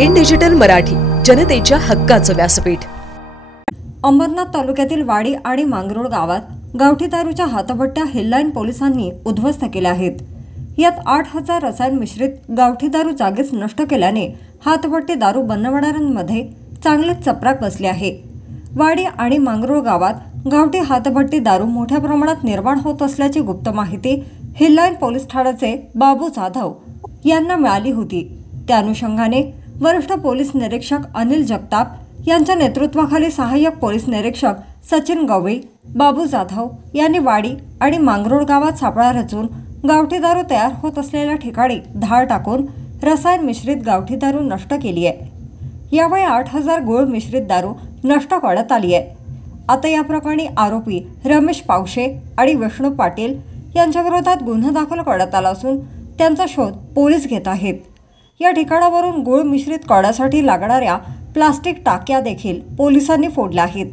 In digital Marathi, जनतेच्या हक्काचं व्यासपीठ। अंबरनाथ तालुक्यातील वाडी आणि मांगरोळ गावात गावठी दारूच्या हातभट्ट्या हिललाईन पोलिसांनी उद्ध्वस्त केल्या आहेत। यात 8,000 रसायन मिश्रित गावठी दारू जागीच नष्ट केल्याने हातभट्टी दारू बनवणाऱ्यांमध्ये चांगलेच चपराक बसले आहे। वाडी आणि मांगरोळ गावात गावठी हातभट्टी दारू मोठ्या प्रमाणात निर्माण होत असल्याची गुप्त माहिती हिललाईन पोलीस ठाण्याचे बाबू जाधव यांना मिळाली होती। त्या अनुषंगाने वरिष्ठ पोलीस निरीक्षक अनिल जगताप यांच्या नेतृत्वाखाली सहाय्यक पोलीस निरीक्षक सचिन गवळी, बाबू जाधव यांनी वाडी आणि मांगरोळ गावात सापळा रचून गावठी दारू तयार होत असलेल्या ठिकाणी धाड टाकून रसायन मिश्रित गावठी दारू नष्ट केली आहे। यावेळी 8,000 गुळ मिश्रित दारू नष्ट करण्यात आली आहे। आता या प्रकरणी आरोपी रमेश पावशे आणि विष्णू पाटील यांच्या विरोधात गुन्हा दाखल करण्यात आला असून त्यांचा शोध पोलीस घेत आहेत। या ठिकाणावरून गुळ मिश्रित करण्यासाठी लागणाऱ्या प्लास्टिक टाक्या देखील पोलिसांनी फोडल्या आहेत।